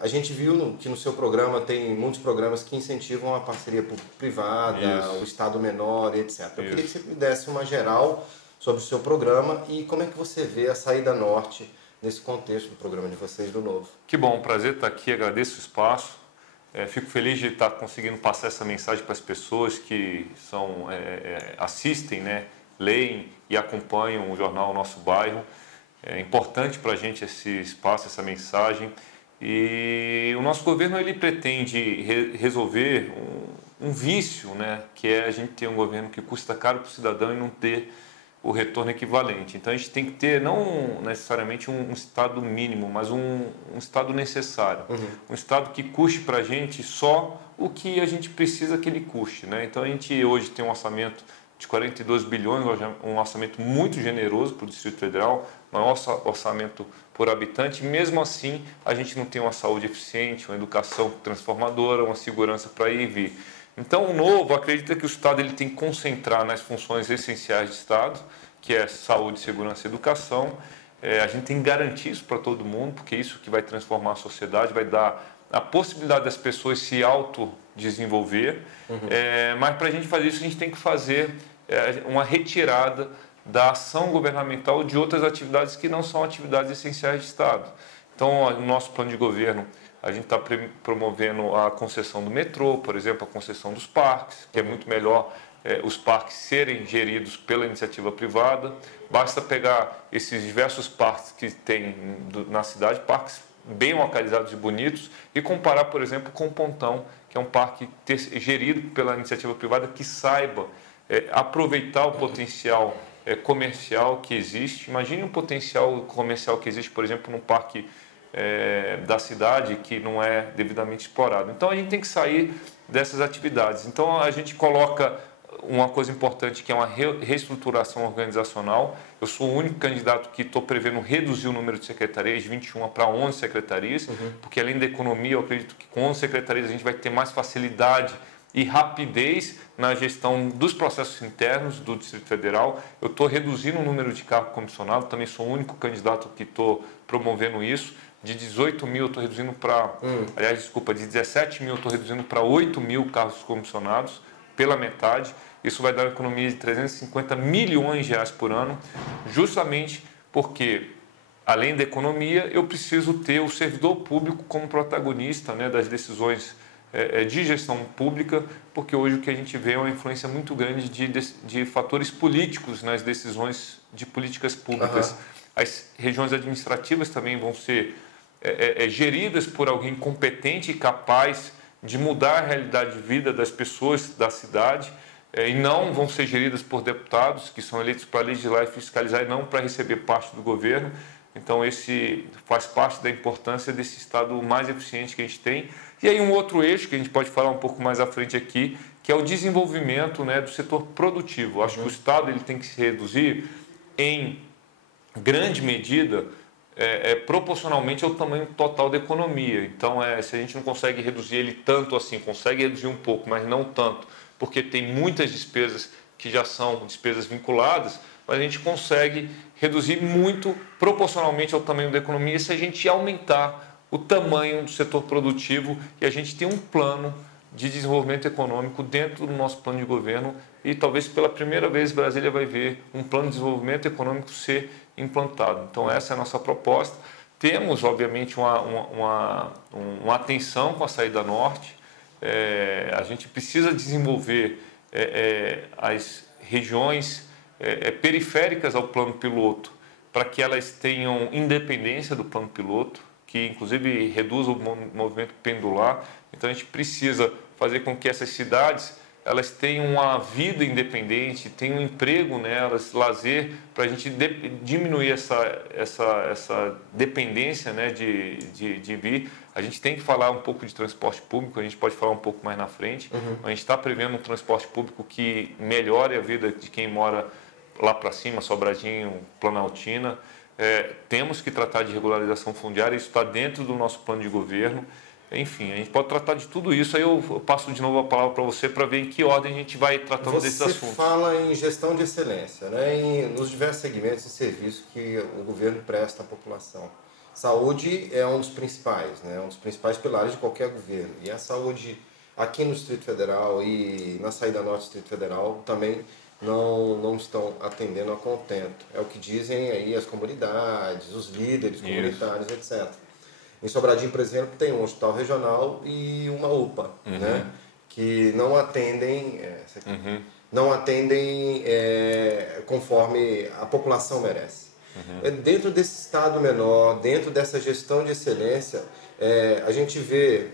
a gente viu que no seu programa tem muitos programas que incentivam a parceria público-privada, o Estado menor, etc. Eu queria que você me desse uma geral sobre o seu programa e como é que você vê a saída norte nesse contexto do programa de vocês do Novo. Que bom, prazer estar aqui, agradeço o espaço. Fico feliz de estar conseguindo passar essa mensagem para as pessoas que assistem, né, leem e acompanham o jornal Nosso Bairro. É importante para a gente esse espaço, essa mensagem. E o nosso governo ele pretende resolver um vício, né, que é a gente ter um governo que custa caro para o cidadão e não ter o retorno equivalente. Então a gente tem que ter não necessariamente um Estado mínimo, mas um Estado necessário. Um Estado que custe para a gente só o que a gente precisa que ele custe, né? Então a gente hoje tem um orçamento de 42 bilhões, um orçamento muito generoso para o Distrito Federal, maior orçamento por habitante. Mesmo assim, a gente não tem uma saúde eficiente, uma educação transformadora, uma segurança para ir e vir. Então, o Novo acredita que o Estado ele tem que concentrar nas funções essenciais do Estado, que é saúde, segurança e educação. A gente tem que garantir isso para todo mundo, porque é isso que vai transformar a sociedade, vai dar a possibilidade das pessoas se autodesenvolver. Mas para a gente fazer isso, a gente tem que fazer uma retirada da ação governamental de outras atividades que não são atividades essenciais de Estado. Então, no nosso plano de governo, a gente está promovendo a concessão do metrô, por exemplo, a concessão dos parques, que é muito melhor os parques serem geridos pela iniciativa privada. Basta pegar esses diversos parques que tem na cidade, parques bem localizados e bonitos, e comparar, por exemplo, com o Pontão, que é um parque gerido pela iniciativa privada que saiba aproveitar o potencial comercial que existe. Imagine um potencial comercial que existe, por exemplo, num parque da cidade que não é devidamente explorado. Então a gente tem que sair dessas atividades. Então a gente coloca uma coisa importante que é uma reestruturação organizacional. Eu sou o único candidato que estou prevendo reduzir o número de secretarias de 21 para 11 secretarias, porque além da economia eu acredito que com 11 secretarias a gente vai ter mais facilidade e rapidez na gestão dos processos internos do Distrito Federal. Eu estou reduzindo o número de cargos comissionados, também sou o único candidato que estou promovendo isso. De 18 mil eu estou reduzindo para, de 17 mil eu estou reduzindo para 8 mil cargos comissionados, pela metade. Isso vai dar uma economia de 350 milhões de reais por ano, justamente porque, além da economia, eu preciso ter o servidor público como protagonista, né, das decisões de gestão pública, porque hoje o que a gente vê é uma influência muito grande de fatores políticos nas decisões de políticas públicas. As regiões administrativas também vão ser geridas por alguém competente e capaz de mudar a realidade de vida das pessoas da cidade, e não vão ser geridas por deputados que são eleitos para legislar e fiscalizar e não para receber parte do governo. Então esse faz parte da importância desse Estado mais eficiente que a gente tem. E aí um outro eixo que a gente pode falar um pouco mais à frente aqui, que é o desenvolvimento, né, do setor produtivo. Acho que o Estado ele tem que se reduzir em grande medida proporcionalmente ao tamanho total da economia. Então, se a gente não consegue reduzir ele tanto assim, consegue reduzir um pouco, mas não tanto, porque tem muitas despesas que já são despesas vinculadas, mas a gente consegue reduzir muito proporcionalmente ao tamanho da economia se a gente aumentar o tamanho do setor produtivo e a gente tem um plano de desenvolvimento econômico dentro do nosso plano de governo e talvez pela primeira vez Brasília vai ver um plano de desenvolvimento econômico ser implantado. Então essa é a nossa proposta. Temos, obviamente, uma atenção com a saída norte. A gente precisa desenvolver as regiões periféricas ao plano piloto para que elas tenham independência do plano piloto, que inclusive reduz o movimento pendular. Então a gente precisa fazer com que essas cidades elas tenham uma vida independente, tenham um emprego nelas, lazer, para a gente diminuir essa dependência, né, de vir. A gente tem que falar um pouco de transporte público, a gente pode falar um pouco mais na frente. A gente está prevendo um transporte público que melhore a vida de quem mora lá para cima, Sobradinho, Planaltina. Temos que tratar de regularização fundiária, isso está dentro do nosso plano de governo. Enfim, a gente pode tratar de tudo isso. Aí eu passo de novo a palavra para você para ver em que ordem a gente vai tratando desses assuntos. Você fala em gestão de excelência, né? Nos diversos segmentos de serviço que o governo presta à população. Saúde é um dos principais, né? Um dos principais pilares de qualquer governo. E a saúde aqui no Distrito Federal e na saída norte do Distrito Federal também não estão atendendo a contento. É o que dizem aí as comunidades, os líderes comunitários, etc. Em Sobradinho, por exemplo, tem um hospital regional e uma UPA, né? Que não atendem, conforme a população merece. Dentro desse estado menor, dentro dessa gestão de excelência, a gente vê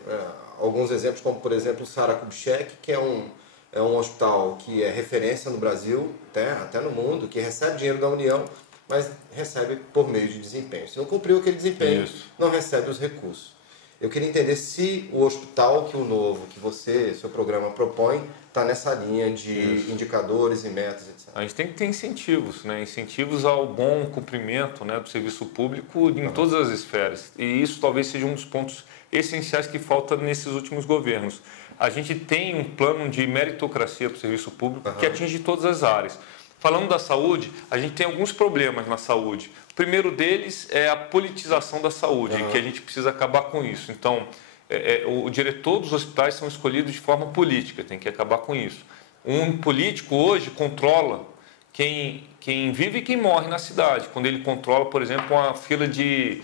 alguns exemplos, como por exemplo o Sara Kubitschek, que é um hospital que é referência no Brasil, até no mundo, que recebe dinheiro da União, mas recebe por meio de desempenho. Se não cumpriu aquele desempenho, não recebe os recursos. Eu queria entender se o hospital que seu programa propõe, está nessa linha de indicadores e metas, etc. A gente tem que ter incentivos, né? Incentivos ao bom cumprimento, né, do serviço público em todas as esferas. E isso talvez seja um dos pontos essenciais que falta nesses últimos governos. A gente tem um plano de meritocracia para o serviço público que atinge todas as áreas. Falando da saúde, a gente tem alguns problemas na saúde. O primeiro deles é a politização da saúde, que a gente precisa acabar com isso. Então, o diretor dos hospitais são escolhidos de forma política, tem que acabar com isso. Um político hoje controla quem vive e quem morre na cidade, quando ele controla, por exemplo, uma fila de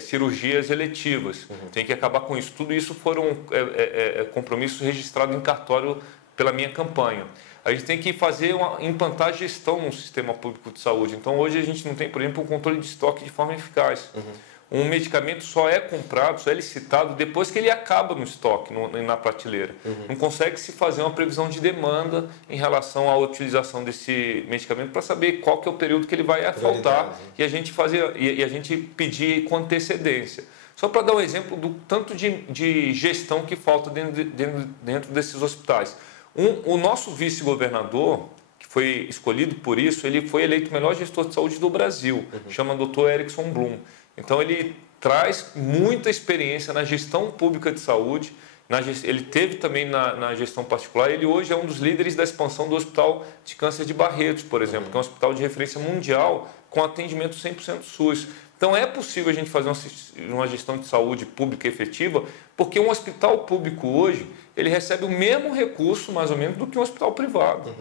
cirurgias eletivas. Tem que acabar com isso. Tudo isso foram compromissos registrados em cartório pela minha campanha. A gente tem que implantar gestão no sistema público de saúde. Então, hoje a gente não tem, por exemplo, um controle de estoque de forma eficaz. Um medicamento só é comprado, só é licitado depois que ele acaba no estoque, na prateleira. Não consegue se fazer uma previsão de demanda em relação à utilização desse medicamento para saber qual que é o período que ele vai faltar e a gente pedir com antecedência. Só para dar um exemplo do tanto de gestão que falta dentro desses hospitais. O nosso vice-governador, que foi escolhido por isso, ele foi eleito o melhor gestor de saúde do Brasil, chama Dr. Erickson Blum. Então, ele traz muita experiência na gestão pública de saúde, ele teve também na gestão particular, ele hoje é um dos líderes da expansão do Hospital de Câncer de Barretos, por exemplo, que é um hospital de referência mundial com atendimento 100% SUS. Então, é possível a gente fazer uma gestão de saúde pública efetiva, porque um hospital público hoje, ele recebe o mesmo recurso, mais ou menos, do que um hospital privado.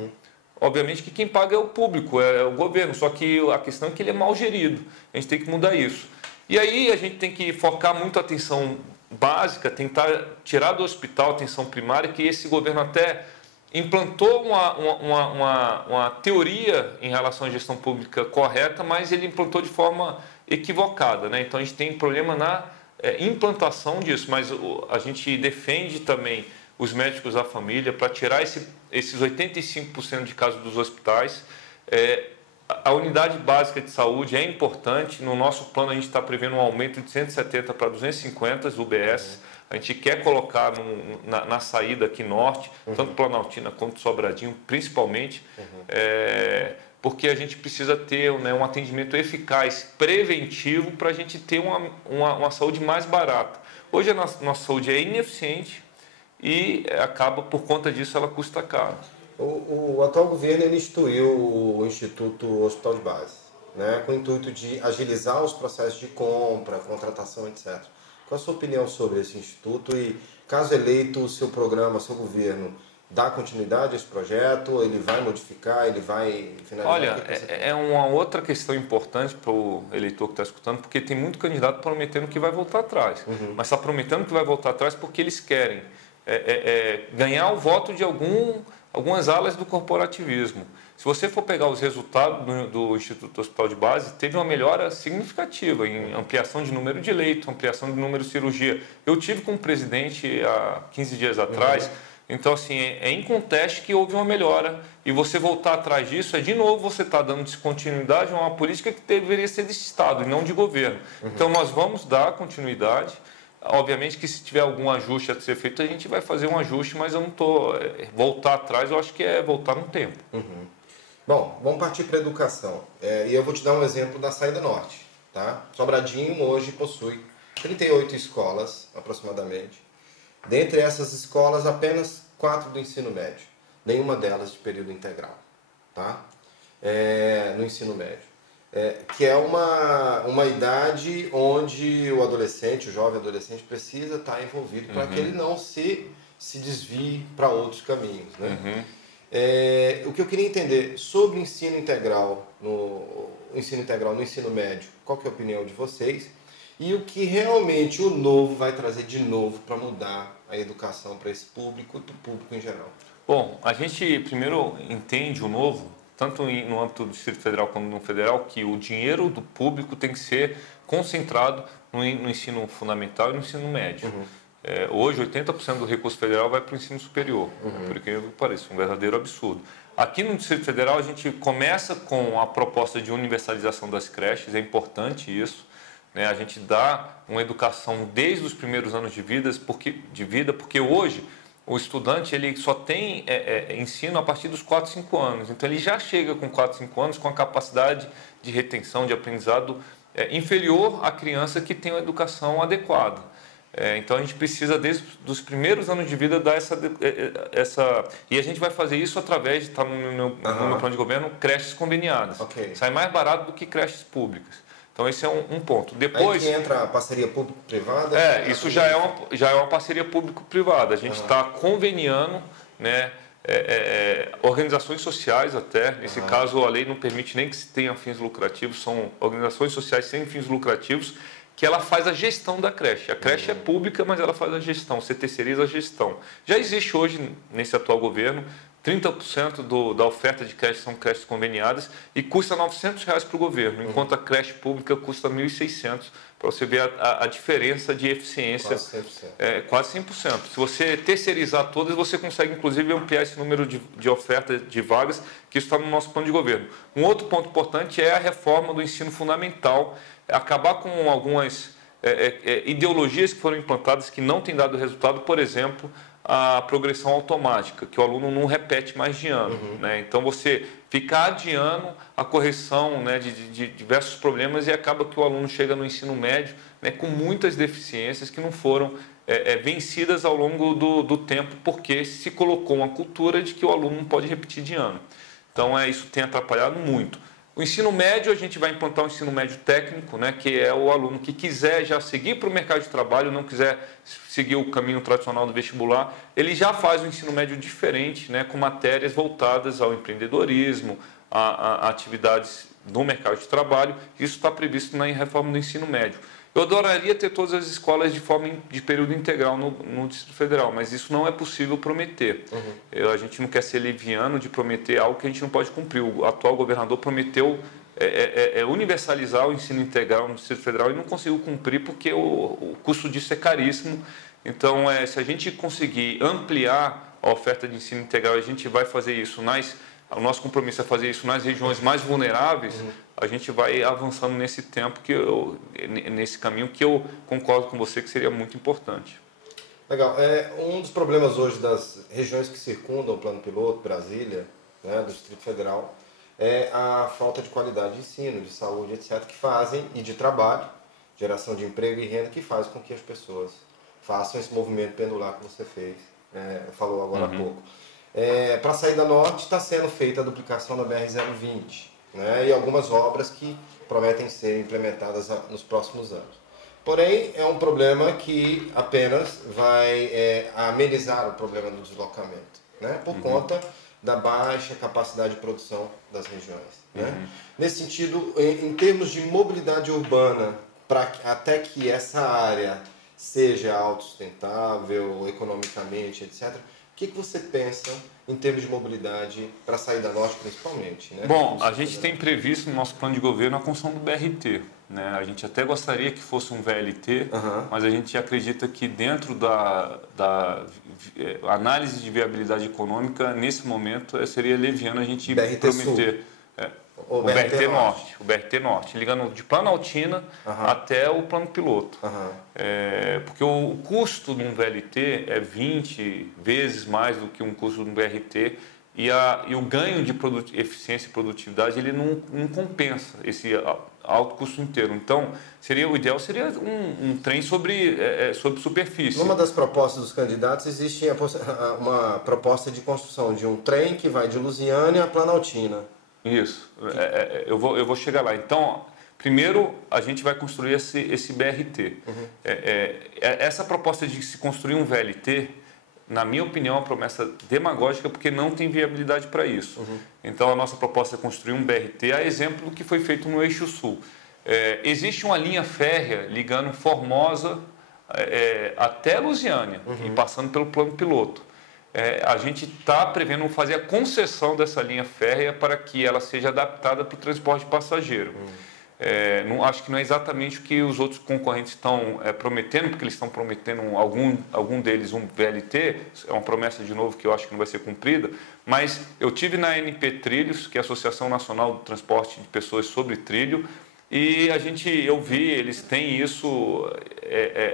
Obviamente que quem paga é o público, é o governo, só que a questão é que ele é mal gerido. A gente tem que mudar isso. E aí a gente tem que focar muito a atenção básica, tentar tirar do hospital a atenção primária, que esse governo até implantou uma teoria em relação à gestão pública correta, mas ele implantou de forma equivocada, né? Então a gente tem problema na implantação disso, mas a gente defende também os médicos da família para tirar esses 85% de casos dos hospitais. A unidade básica de saúde é importante. No nosso plano a gente está prevendo um aumento de 170 para 250 UBS. A gente quer colocar na saída aqui norte, tanto Planaltina quanto Sobradinho, principalmente, porque a gente precisa ter um atendimento eficaz, preventivo, para a gente ter uma saúde mais barata. Hoje a nossa saúde é ineficiente e acaba, por conta disso, ela custa caro. O atual governo ele instituiu o Instituto Hospital de Base, né, com o intuito de agilizar os processos de compra, contratação, etc. Qual a sua opinião sobre esse instituto e, caso eleito, o seu programa, o seu governo, dá continuidade a esse projeto? Ele vai modificar, ele vai finalizar? Olha, é uma outra questão importante para o eleitor que está escutando, porque tem muito candidato prometendo que vai voltar atrás. Mas está prometendo que vai voltar atrás porque eles querem ganhar o voto de algumas alas do corporativismo. Se você for pegar os resultados do Instituto Hospital de Base, teve uma melhora significativa em ampliação de número de leitos, ampliação de número de cirurgia. Eu tive com o presidente há 15 dias atrás, então assim, é inconteste que houve uma melhora. E você voltar atrás disso, de novo você está dando descontinuidade a uma política que deveria ser de Estado e não de governo. Então nós vamos dar continuidade. Obviamente que se tiver algum ajuste a ser feito, a gente vai fazer um ajuste, mas eu não estou... voltar atrás, eu acho que é voltar no tempo. Bom, vamos partir para a educação. E eu vou te dar um exemplo da saída norte. Tá? Sobradinho hoje possui 38 escolas, aproximadamente. Dentre essas escolas, apenas 4 do ensino médio. Nenhuma delas de período integral. Tá? No ensino médio. que é uma idade onde o adolescente, o jovem adolescente, precisa estar envolvido para que ele não se desvie para outros caminhos, né? O que eu queria entender sobre o ensino integral no ensino médio, qual que é a opinião de vocês? E o que realmente o novo vai trazer de novo para mudar a educação para esse público, do público em geral? Bom, a gente primeiro entende o novo, tanto no âmbito do Distrito Federal quanto no federal, que o dinheiro do público tem que ser concentrado no ensino fundamental e no ensino médio. Hoje, 80% do recurso federal vai para o ensino superior, por incrível que pareça, um verdadeiro absurdo. Aqui no Distrito Federal, a gente começa com a proposta de universalização das creches, é importante isso. A gente dá uma educação desde os primeiros anos de vida, porque hoje o estudante ele só tem ensino a partir dos 4, 5 anos. Então, ele já chega com 4, 5 anos com a capacidade de retenção, de aprendizado inferior à criança que tem uma educação adequada. Então, a gente precisa, desde os primeiros anos de vida, dar essa... E a gente vai fazer isso através de, no meu plano de governo, creches conveniadas. Sai mais barato do que creches públicas. Então, esse é um ponto. Depois aí que entra a parceria público-privada? Isso já é uma parceria público-privada. A gente está conveniando, né, organizações sociais até. Nesse caso, a lei não permite nem que se tenha fins lucrativos. São organizações sociais sem fins lucrativos que ela faz a gestão da creche. A creche é pública, mas ela faz a gestão. Você terceiriza a gestão. Já existe hoje, nesse atual governo, 30% da oferta de creches são creches conveniadas e custa R$ 900 para o governo, enquanto a creche pública custa R$ 1.600, para você ver a diferença de eficiência. Quase 100%. Se você terceirizar todas, você consegue, inclusive, ampliar esse número de oferta de vagas, que isso está no nosso plano de governo. Um outro ponto importante é a reforma do ensino fundamental, acabar com algumas ideologias que foram implantadas que não têm dado resultado, por exemplo, a progressão automática, que o aluno não repete mais de ano. Né? Então, você fica adiando a correção, né, de diversos problemas e acaba que o aluno chega no ensino médio, né, com muitas deficiências que não foram vencidas ao longo do tempo, porque se colocou uma cultura de que o aluno não pode repetir de ano. Então, isso tem atrapalhado muito. O ensino médio, a gente vai implantar um ensino médio técnico, né, que é o aluno que quiser já seguir para o mercado de trabalho, não quiser seguir o caminho tradicional do vestibular, ele já faz um ensino médio diferente, né, com matérias voltadas ao empreendedorismo, a atividades no mercado de trabalho. Isso está previsto na reforma do ensino médio. Eu adoraria ter todas as escolas de período integral no Distrito Federal, mas isso não é possível prometer. A gente não quer ser leviano de prometer algo que a gente não pode cumprir. O atual governador prometeu universalizar o ensino integral no Distrito Federal e não conseguiu cumprir porque o custo disso é caríssimo. Então, se a gente conseguir ampliar a oferta de ensino integral, a gente vai fazer isso o nosso compromisso é fazer isso nas regiões mais vulneráveis. A gente vai avançando nesse tempo, nesse caminho que eu concordo com você que seria muito importante. Legal. Um dos problemas hoje das regiões que circundam o Plano Piloto, Brasília, né, do Distrito Federal, é a falta de qualidade de ensino, de saúde, etc., e de trabalho, geração de emprego e renda, que faz com que as pessoas façam esse movimento pendular que você falou agora há pouco. Para a saída norte está sendo feita a duplicação da BR-020, né, e algumas obras que prometem ser implementadas nos próximos anos. Porém, é um problema que apenas vai amenizar o problema do deslocamento, né, por conta da baixa capacidade de produção das regiões. Né? Nesse sentido, em termos de mobilidade urbana, até que essa área seja autossustentável economicamente, etc., o que você pensa em termos de mobilidade para a saída norte, principalmente? Né? Bom, a gente tem previsto no nosso plano de governo a construção do BRT. Né? A gente até gostaria que fosse um VLT, mas a gente acredita que dentro da análise de viabilidade econômica, nesse momento, seria leviano a gente prometer... O BRT Norte, ligando de Planaltina até o plano piloto. Porque o custo de um VLT é 20 vezes mais do que um custo de um BRT e o ganho de eficiência e produtividade ele não compensa esse alto custo inteiro. Então, o ideal seria um trem sobre superfície. Numa das propostas dos candidatos existe uma proposta de construção de um trem que vai de Lusiânia a Planaltina. Isso. Eu vou chegar lá. Então, primeiro, a gente vai construir esse BRT. Essa proposta de se construir um VLT, na minha opinião, é uma promessa demagógica, porque não tem viabilidade para isso. Então, a nossa proposta é construir um BRT, a exemplo do que foi feito no Eixo Sul. Existe uma linha férrea ligando Formosa até Lusiânia, e passando pelo plano piloto. A gente está prevendo fazer a concessão dessa linha férrea para que ela seja adaptada para o transporte de passageiro. Acho que não é exatamente o que os outros concorrentes estão prometendo, porque eles estão prometendo algum deles um VLT, é uma promessa de novo que eu acho que não vai ser cumprida, mas eu tive na ANP Trilhos, que é a Associação Nacional do Transporte de Pessoas sobre Trilho, e eu vi, eles têm isso,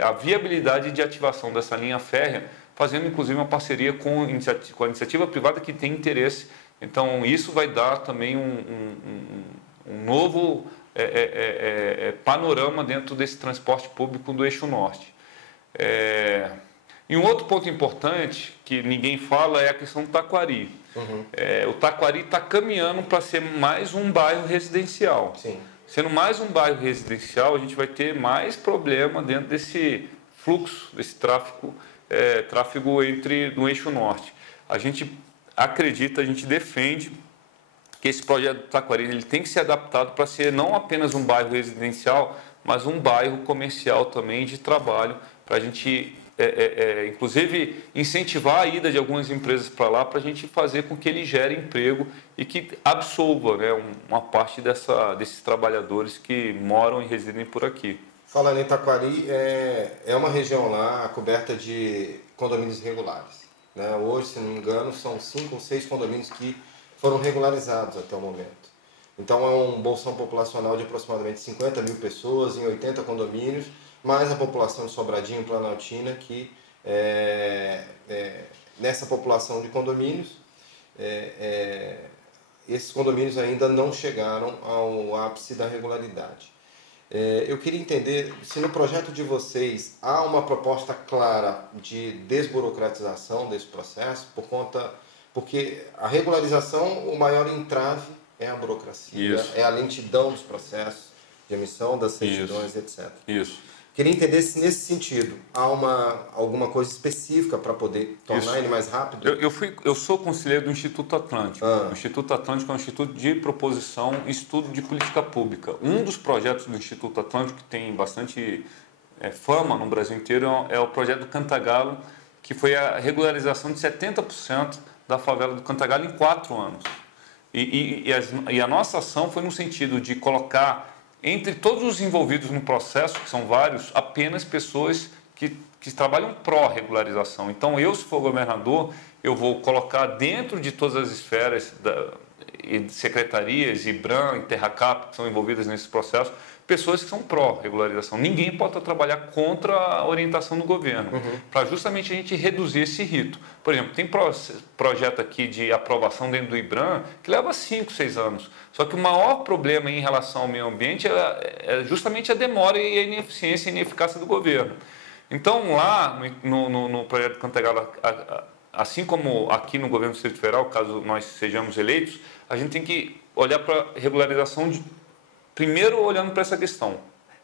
a viabilidade de ativação dessa linha férrea, fazendo inclusive uma parceria com a iniciativa privada que tem interesse. Então, isso vai dar também um novo panorama dentro desse transporte público do Eixo Norte. E um outro ponto importante que ninguém fala é a questão do Taquari. O Taquari está caminhando para ser mais um bairro residencial. Sim. Sendo mais um bairro residencial, a gente vai ter mais problema dentro desse fluxo, desse tráfego no Eixo Norte. A gente acredita, a gente defende que esse projeto do Taquari ele tem que ser adaptado para ser não apenas um bairro residencial, mas um bairro comercial também de trabalho, para a gente, inclusive, incentivar a ida de algumas empresas para lá, para a gente fazer com que ele gere emprego e que absorva, né, uma parte desses trabalhadores que moram e residem por aqui. Falando em Taquari, é uma região lá coberta de condomínios irregulares, né? Hoje, se não me engano, são 5 ou 6 condomínios que foram regularizados até o momento. Então, é um bolsão populacional de aproximadamente 50 mil pessoas em 80 condomínios, mais a população de Sobradinho e Planaltina, que nessa população de condomínios, esses condomínios ainda não chegaram ao ápice da regularidade. Eu queria entender se no projeto de vocês há uma proposta clara de desburocratização desse processo, porque a regularização, o maior entrave é a burocracia, Isso. é a lentidão dos processos de emissão das certidões, etc. Isso. Queria entender se nesse sentido há alguma coisa específica para poder tornar ele mais rápido. Eu sou conselheiro do Instituto Atlântico. O Instituto Atlântico é um instituto de proposição e estudo de política pública. Um dos projetos do Instituto Atlântico que tem bastante fama no Brasil inteiro é o projeto do Cantagalo, que foi a regularização de 70% da favela do Cantagalo em 4 anos. E a nossa ação foi no sentido de colocar entre todos os envolvidos no processo, que são vários, apenas pessoas que trabalham pró-regularização. Então, se for governador, eu vou colocar dentro de todas as esferas, secretarias, IBRAM, Terracap, que são envolvidas nesse processo, pessoas que são pró-regularização. Ninguém pode trabalhar contra a orientação do governo, para justamente a gente reduzir esse rito. Por exemplo, tem projeto aqui de aprovação dentro do IBRAM que leva 5, 6 anos. Só que o maior problema em relação ao meio ambiente é justamente a demora e a ineficiência e ineficácia do governo. Então, lá no projeto Cantagalo, assim como aqui no governo do Distrito Federal, caso nós sejamos eleitos, a gente tem que olhar para a regularização primeiro olhando para essa questão,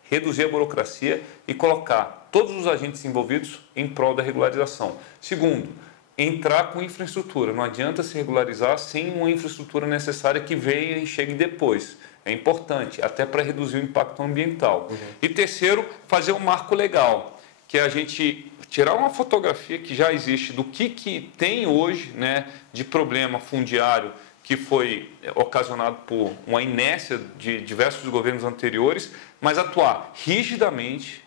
reduzir a burocracia e colocar todos os agentes envolvidos em prol da regularização. Segundo, entrar com infraestrutura. Não adianta se regularizar sem uma infraestrutura necessária que venha e chegue depois. É importante, até para reduzir o impacto ambiental. E terceiro, fazer um marco legal, que é a gente tirar uma fotografia que já existe do que tem hoje, né, de problema fundiário, que foi ocasionado por uma inércia de diversos governos anteriores, mas atuar rigidamente,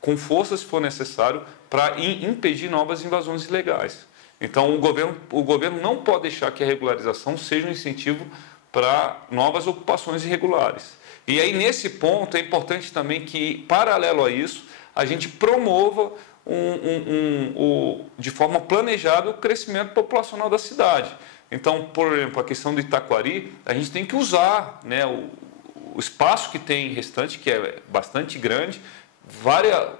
com força se for necessário, para impedir novas invasões ilegais. Então, o governo não pode deixar que a regularização seja um incentivo para novas ocupações irregulares. E aí, nesse ponto, é importante também que, paralelo a isso, a gente promova de forma planejada o crescimento populacional da cidade. Então, por exemplo, a questão do Itaquari, a gente tem que usar, né, o espaço que tem restante, que é bastante grande,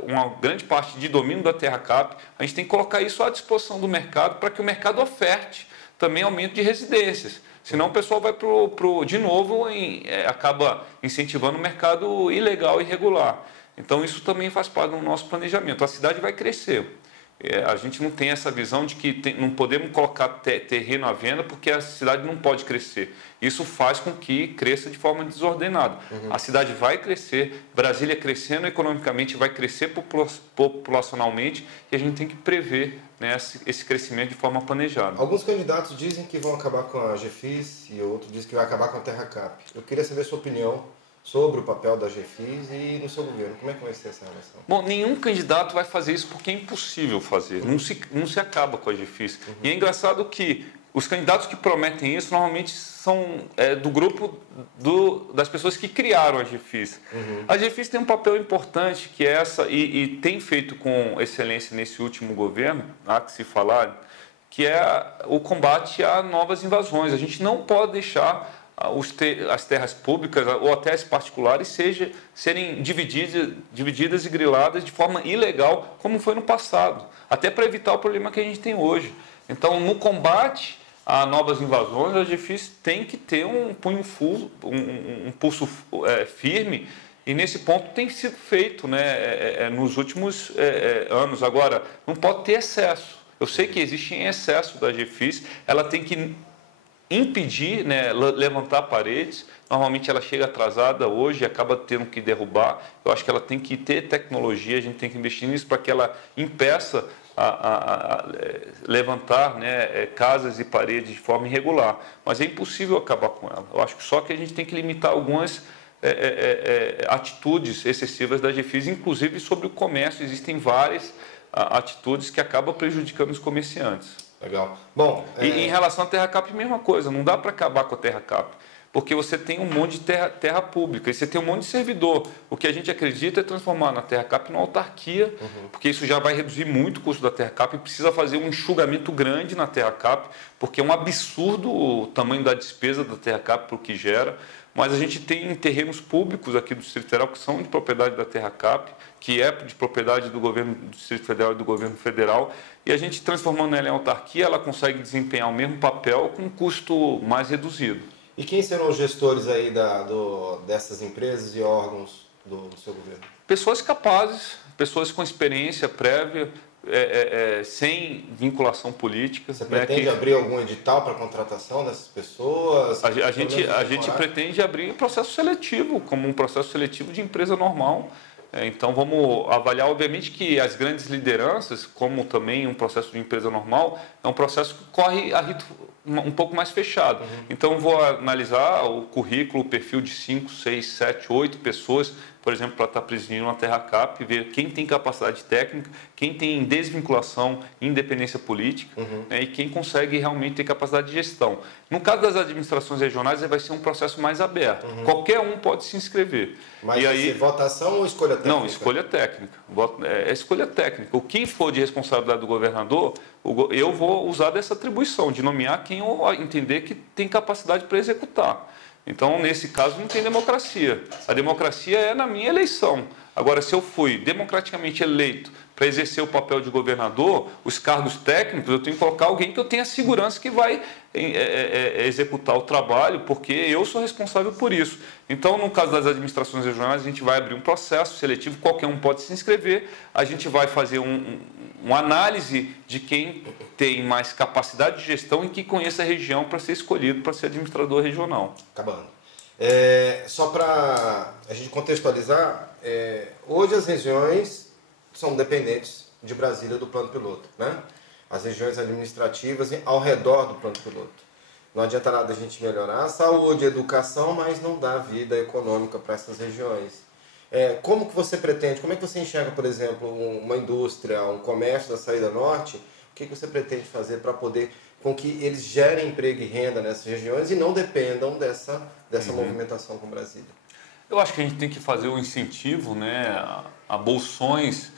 uma grande parte de domínio da Terracap, a gente tem que colocar isso à disposição do mercado para que o mercado oferte também aumento de residências. Senão o pessoal vai de novo, acaba incentivando o mercado ilegal e irregular. Então isso também faz parte do nosso planejamento. A cidade vai crescer. A gente não tem essa visão de que não podemos colocar terreno à venda porque a cidade não pode crescer. Isso faz com que cresça de forma desordenada. A cidade vai crescer, Brasília crescendo economicamente, vai crescer populacionalmente e a gente tem que prever, né, esse crescimento de forma planejada. Alguns candidatos dizem que vão acabar com a GFIS e outros dizem que vai acabar com a TerraCap. Eu queria saber a sua opinião sobre o papel da GFIS e no seu governo. Como é que vai ser essa relação? Bom, nenhum candidato vai fazer isso porque é impossível fazer. Não se acaba com a GFIS. E é engraçado que os candidatos que prometem isso normalmente são do grupo das pessoas que criaram a GFIS. A GFIS tem um papel importante que é essa, e tem feito com excelência nesse último governo, há que se falar, que é o combate a novas invasões. A gente não pode deixar as terras públicas ou até as particulares serem divididas e griladas de forma ilegal, como foi no passado, até para evitar o problema que a gente tem hoje. Então, no combate a novas invasões, a GFIS tem que ter um pulso firme, e nesse ponto tem sido feito, né, nos últimos anos. Agora, não pode ter excesso. Eu sei que existe excesso da GFIS, ela tem que impedir, né, levantar paredes. Normalmente ela chega atrasada hoje e acaba tendo que derrubar. Eu acho que ela tem que ter tecnologia, a gente tem que investir nisso para que ela impeça a levantar, né, casas e paredes de forma irregular. Mas é impossível acabar com ela. Eu acho que só que a gente tem que limitar algumas atitudes excessivas da GFIS, inclusive sobre o comércio. Existem várias atitudes que acabam prejudicando os comerciantes. Legal. Bom, E em relação à TerraCap, mesma coisa. Não dá para acabar com a TerraCap, porque você tem um monte de terra pública e você tem um monte de servidor. O que a gente acredita é transformar na TerraCap numa autarquia, porque isso já vai reduzir muito o custo da TerraCap e precisa fazer um enxugamento grande na TerraCap, porque é um absurdo o tamanho da despesa da TerraCap para o que gera. Mas a gente tem terrenos públicos aqui do Distrito Federal que são de propriedade da TerraCap, que é de propriedade do governo do Distrito Federal e do governo federal, e a gente transformando ela em autarquia, ela consegue desempenhar o mesmo papel com um custo mais reduzido. E quem serão os gestores aí dessas empresas e órgãos do seu governo? Pessoas capazes, pessoas com experiência prévia, sem vinculação política. Você pretende abrir algum edital para contratação dessas pessoas? A gente pretende abrir processo seletivo, como um processo seletivo de empresa normal. Então vamos avaliar, obviamente, que as grandes lideranças, como também um processo de empresa normal, é um processo que corre a ritmo um pouco mais fechado. Então vou analisar o currículo, o perfil de 5, 6, 7, 8 pessoas, por exemplo, para estar presidindo uma TerraCap, ver quem tem capacidade técnica, quem tem desvinculação e independência política, né, e quem consegue realmente ter capacidade de gestão. No caso das administrações regionais, vai ser um processo mais aberto. Qualquer um pode se inscrever. Mas vai ser votação ou escolha técnica? Não, escolha técnica. É escolha técnica. O que for de responsabilidade do governador, eu vou usar dessa atribuição, de nomear quem eu entender que tem capacidade para executar. Então, nesse caso, não tem democracia. A democracia é na minha eleição. Agora, se eu fui democraticamente eleito para exercer o papel de governador, os cargos técnicos, eu tenho que colocar alguém que eu tenha segurança que vai executar o trabalho, porque eu sou responsável por isso. Então, no caso das administrações regionais, a gente vai abrir um processo seletivo, qualquer um pode se inscrever, a gente vai fazer uma análise de quem tem mais capacidade de gestão e que conheça a região para ser escolhido para ser administrador regional. Acabando. Só para a gente contextualizar, hoje as regiões são dependentes de Brasília do plano piloto, né? As regiões administrativas ao redor do plano piloto. Não adianta nada a gente melhorar a saúde, a educação, mas não dá vida econômica para essas regiões. Como que você pretende, como é que você enxerga, por exemplo, uma indústria, um comércio da saída norte? O que você pretende fazer para poder, com que eles gerem emprego e renda nessas regiões e não dependam dessa movimentação com Brasília? Eu acho que a gente tem que fazer um incentivo, né, a bolsões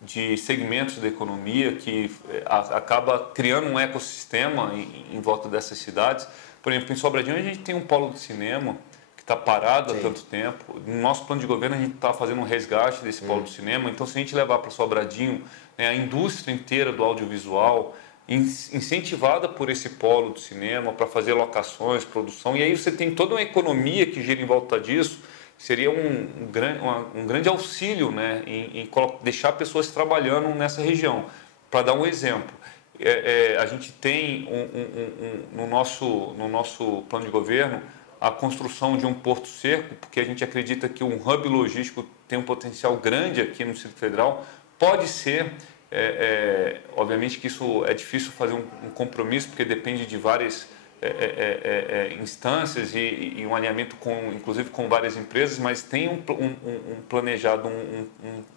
de segmentos da economia que acaba criando um ecossistema em volta dessas cidades. Por exemplo, em Sobradinho a gente tem um polo de cinema que está parado há tanto tempo. No nosso plano de governo a gente está fazendo um resgate desse polo de cinema. Então, se a gente levar para Sobradinho, né, a indústria inteira do audiovisual, incentivada por esse polo do cinema para fazer locações, produção, e aí você tem toda uma economia que gira em volta disso. Seria um grande auxílio, né, em deixar pessoas trabalhando nessa região. Para dar um exemplo, a gente tem no nosso plano de governo a construção de um porto seco, porque a gente acredita que um hub logístico tem um potencial grande aqui no Distrito Federal. Pode ser, obviamente que isso é difícil fazer um compromisso, porque depende de várias instâncias e um alinhamento inclusive com várias empresas, mas tem planejado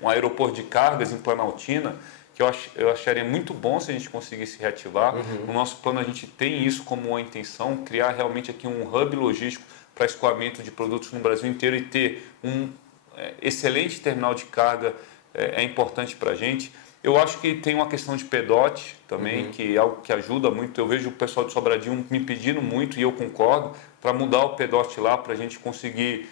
um aeroporto de cargas em Planaltina, que eu acharia muito bom se a gente conseguisse reativar. No nosso plano a gente tem isso como uma intenção, criar realmente aqui um hub logístico para escoamento de produtos no Brasil inteiro e ter um excelente terminal de carga é importante para a gente. Eu acho que tem uma questão de PEDOT também, que é algo que ajuda muito. Eu vejo o pessoal de Sobradinho me pedindo muito, e eu concordo, para mudar o PEDOT lá, para a gente conseguir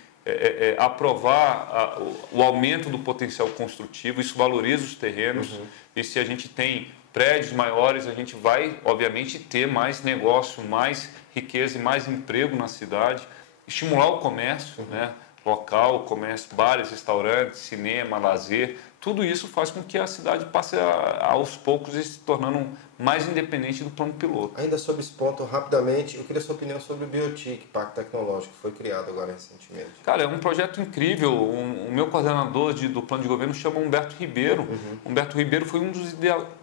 aprovar o aumento do potencial construtivo. Isso valoriza os terrenos, e se a gente tem prédios maiores, a gente vai, obviamente, ter mais negócio, mais riqueza e mais emprego na cidade. Estimular o comércio, né? Local, comércio, bares, restaurantes, cinema, lazer, tudo isso faz com que a cidade passe aos poucos e se tornando mais independente do plano piloto. Ainda sobre esse ponto, rapidamente, eu queria sua opinião sobre o Biotic, Parque Tecnológico, que foi criado agora recentemente. Cara, é um projeto incrível. O meu coordenador do plano de governo chama Humberto Ribeiro. Humberto Ribeiro foi um dos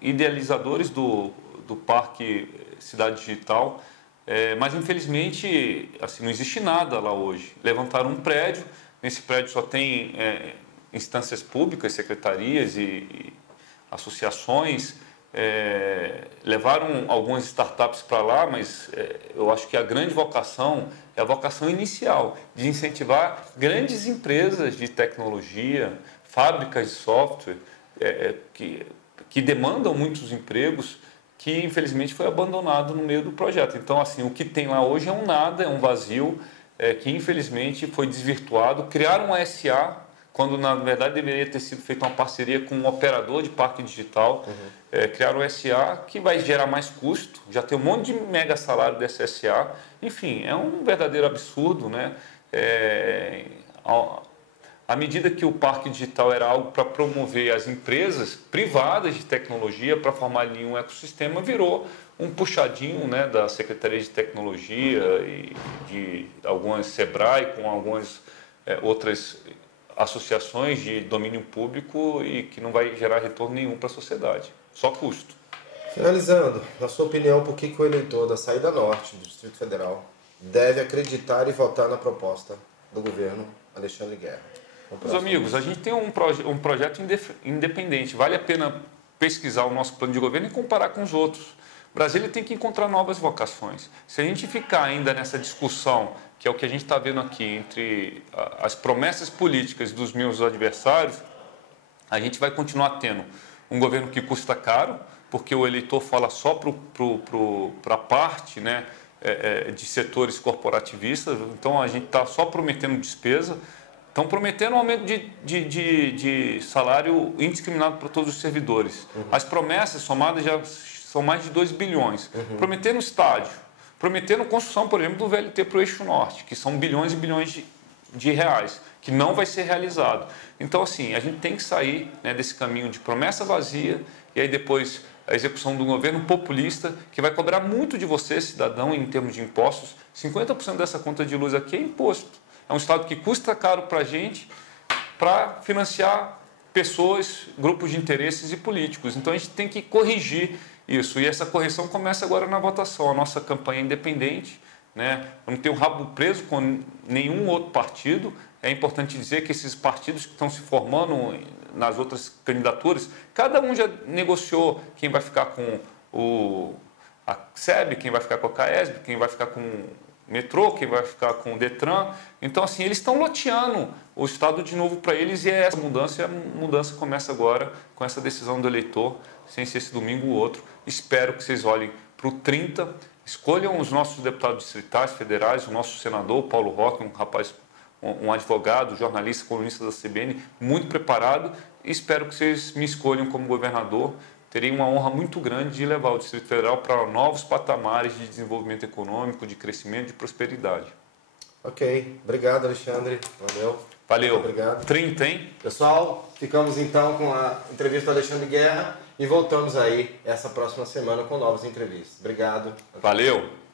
idealizadores do Parque Cidade Digital. Mas infelizmente assim, não existe nada lá hoje. Levantaram um prédio, nesse prédio só tem instâncias públicas, secretarias e associações. Levaram algumas startups para lá, mas eu acho que a grande vocação é a vocação inicial, de incentivar grandes empresas de tecnologia, fábricas de software, que demandam muitos empregos, que infelizmente foi abandonado no meio do projeto. Então, assim, o que tem lá hoje é um nada, é um vazio, que infelizmente foi desvirtuado. Criaram uma SA, quando na verdade deveria ter sido feita uma parceria com um operador de parque digital. Criaram um SA que vai gerar mais custo, já tem um monte de mega salário dessa SA. Enfim, é um verdadeiro absurdo, né? À medida que o parque digital era algo para promover as empresas privadas de tecnologia para formar ali um ecossistema, virou um puxadinho, né, da Secretaria de Tecnologia e de algumas SEBRAE com algumas outras associações de domínio público e que não vai gerar retorno nenhum para a sociedade, só custo. Finalizando, na sua opinião, por que o eleitor da saída norte do Distrito Federal deve acreditar e votar na proposta do governo Alexandre Guerra? Meus amigos, a gente tem um projeto independente. Vale a pena pesquisar o nosso plano de governo e comparar com os outros. Brasília tem que encontrar novas vocações. Se a gente ficar ainda nessa discussão, que é o que a gente está vendo aqui, entre as promessas políticas dos meus adversários, a gente vai continuar tendo um governo que custa caro, porque o eleitor fala só para a parte, né, de setores corporativistas. Então, a gente está só prometendo despesa. Estão prometendo um aumento de salário indiscriminado para todos os servidores. As promessas somadas já são mais de 2 bilhões. Prometendo estádio, prometendo construção, por exemplo, do VLT para o Eixo Norte, que são bilhões e bilhões de reais, que não vai ser realizado. Então, assim, a gente tem que sair, né, desse caminho de promessa vazia e aí depois a execução de um governo populista que vai cobrar muito de você, cidadão, em termos de impostos. 50% dessa conta de luz aqui é imposto. É um Estado que custa caro para a gente para financiar pessoas, grupos de interesses e políticos. Então, a gente tem que corrigir isso. E essa correção começa agora na votação. A nossa campanha é independente, né? Eu não tenho rabo preso com nenhum outro partido. É importante dizer que esses partidos que estão se formando nas outras candidaturas, cada um já negociou quem vai ficar com a SEB, quem vai ficar com a CAESB, quem vai ficar com metrô, quem vai ficar com o Detran. Então, assim, eles estão loteando o Estado de novo para eles e essa mudança, e a mudança começa agora com essa decisão do eleitor, sem ser esse domingo ou outro. Espero que vocês olhem para o 30, escolham os nossos deputados distritais, federais, o nosso senador, Paulo Roque, um rapaz, um advogado, jornalista, colunista da CBN, muito preparado. E espero que vocês me escolham como governador terei uma honra muito grande de levar o Distrito Federal para novos patamares de desenvolvimento econômico, de crescimento, de prosperidade. Ok. Obrigado, Alexandre. Valeu. Valeu. Obrigado. 30, hein? Pessoal, ficamos então com a entrevista do Alexandre Guerra e voltamos aí essa próxima semana com novas entrevistas. Obrigado. Valeu.